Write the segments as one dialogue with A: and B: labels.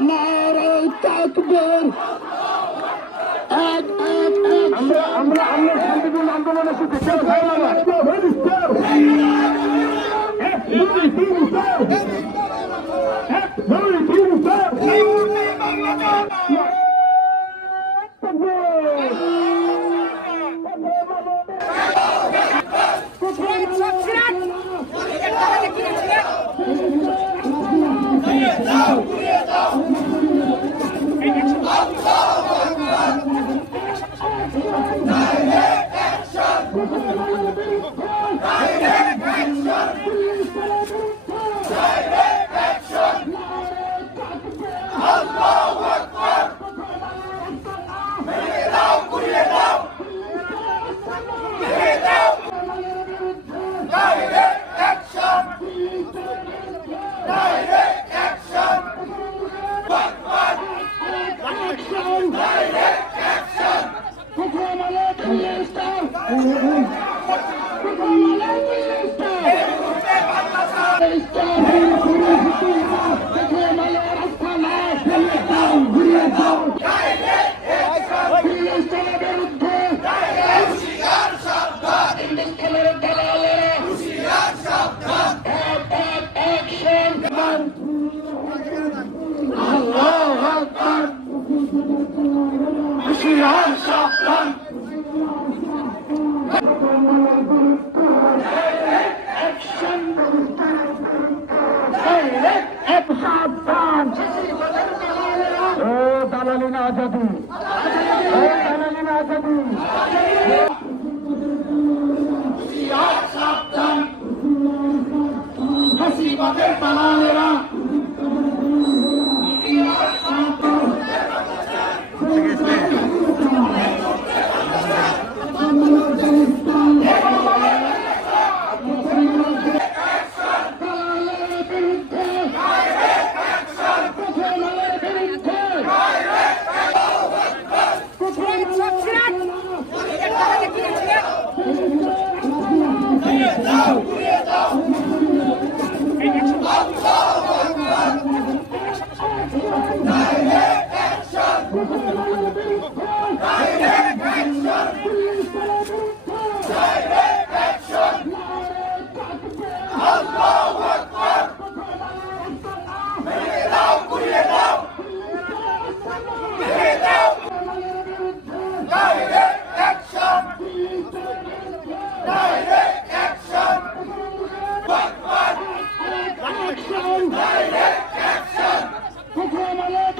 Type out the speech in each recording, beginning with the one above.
A: নারে তাকবীর এক এক এক
B: আমরা আমরা আমরা শান্তিপূর্ণ আন্দোলন এসেছি কেউ ভয় লাগে দালালি না আজাদি। ও দালালি না আজাদি
A: হাসিবাদের দালালেরা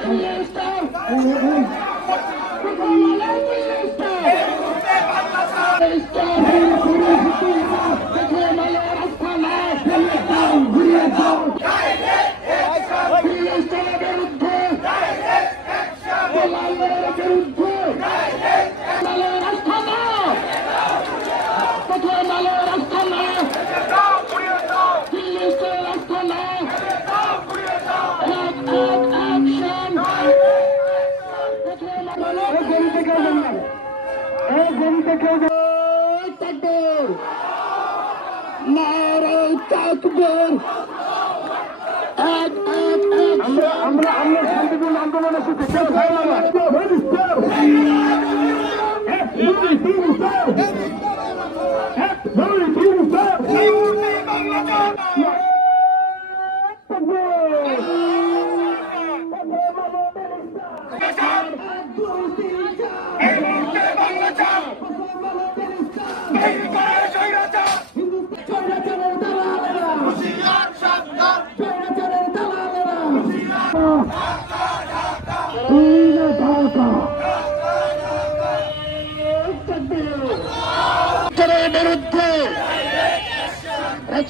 A: মুসলমানের
B: গলিতে কেউ যান না? এই গলিতে কেউ যান
A: তাকবীর। নারে তাকবীর। এক এক এক।
B: আমরা আমরা আমরা শান্তিপূর্ণ আন্দোলন এসেছি কেউ ভয় না। এক, দুই, তিন, চার। এক, দুই, তিন, চার।
A: চৈরাচারের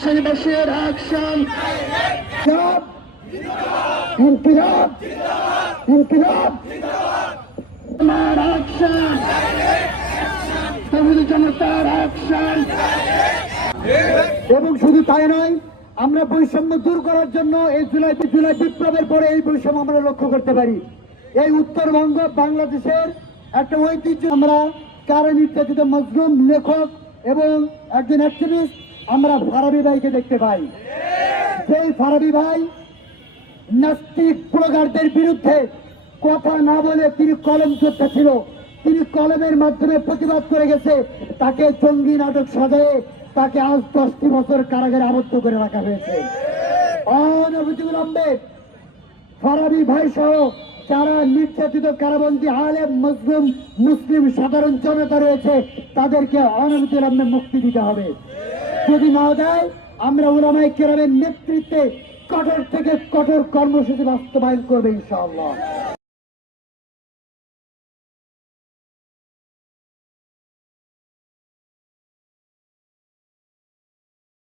A: অ্যাকশন বসির অ্যাকশন
B: এবং শুধু তাই নয়, আমরা বৈষম্য দূর করার জন্য এই জুলাই জুলাই বিপ্লবের পরে এই বৈষম্য আমরা লক্ষ্য করতে পারি। এই উত্তরবঙ্গ বাংলাদেশের একটা ঐতিহ্য। আমরা কারণ নির্যাতিত মজলুম, লেখক এবং একজন অ্যাক্টিভিস্ট আমরা ফারাবি ভাইকে দেখতে পাই। সেই ফারাবি ভাই নাস্তিক প্রগারদের বিরুদ্ধে কথা না বলে তিনি কলম যোদ্ধা ছিল, তিনি কলমের মাধ্যমে প্রতিবাদ করে গেছে, তাকে জঙ্গি নাটক সাজায়ে তাকে আজ দশটি বছর কারাগারে আবদ্ধ করে রাখা হয়েছে। অনবিলম্বে ফরাবি ভাই সহ যারা নির্যাতিত কারাবন্দী আলেম, মুসলিম মুসলিম সাধারণ জনতা রয়েছে, তাদেরকে অনবিলম্বে মুক্তি দিতে হবে। যদি না দেয় আমরা ওলামাই কেরামের নেতৃত্বে কঠোর থেকে কঠোর কর্মসূচি বাস্তবায়ন করবে ইনশাআল্লাহ।